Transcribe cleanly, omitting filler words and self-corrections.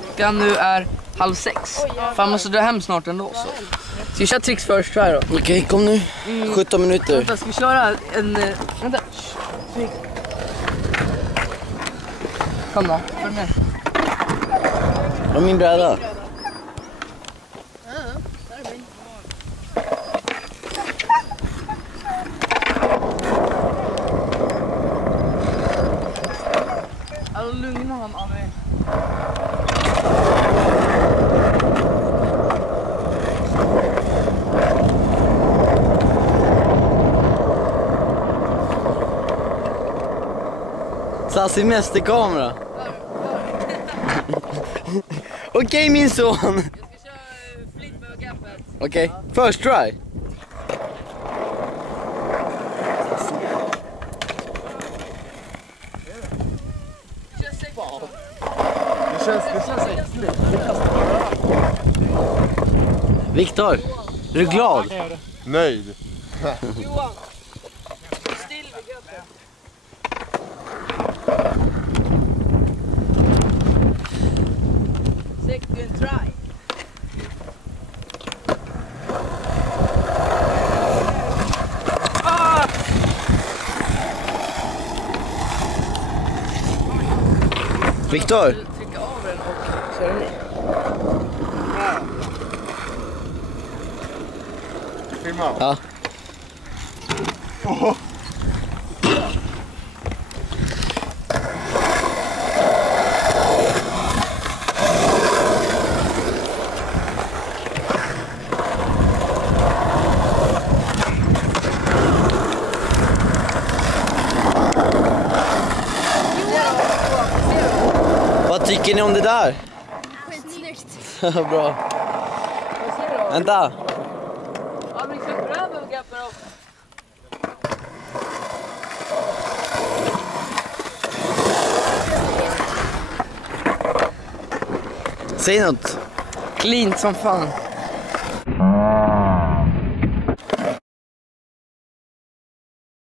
klockan nu är 5:30. Fan, måste dra hem snart ändå så. Ska vi köra tricks first try då? Okej, kom nu. 17 minuter. Vänta, ska vi köra en... Vänta. Kom då, följ med. Vad är min bräda? Alltså lugna han av mig. Sassi mästerkamera. Okej, min son. Jag ska köra flip med gapet. Okej, first try. Viktor, är du glad? Nöjd. Johan, still med gapet. Second try. Viktor, Trycka av den och köra ner. Filma. ja. Vad tycker ni om det där? Skitsnyggt. Bra. Vad ser du då? Vänta. Ja, men kör bra med gapet då. Säg något. Clean som fan.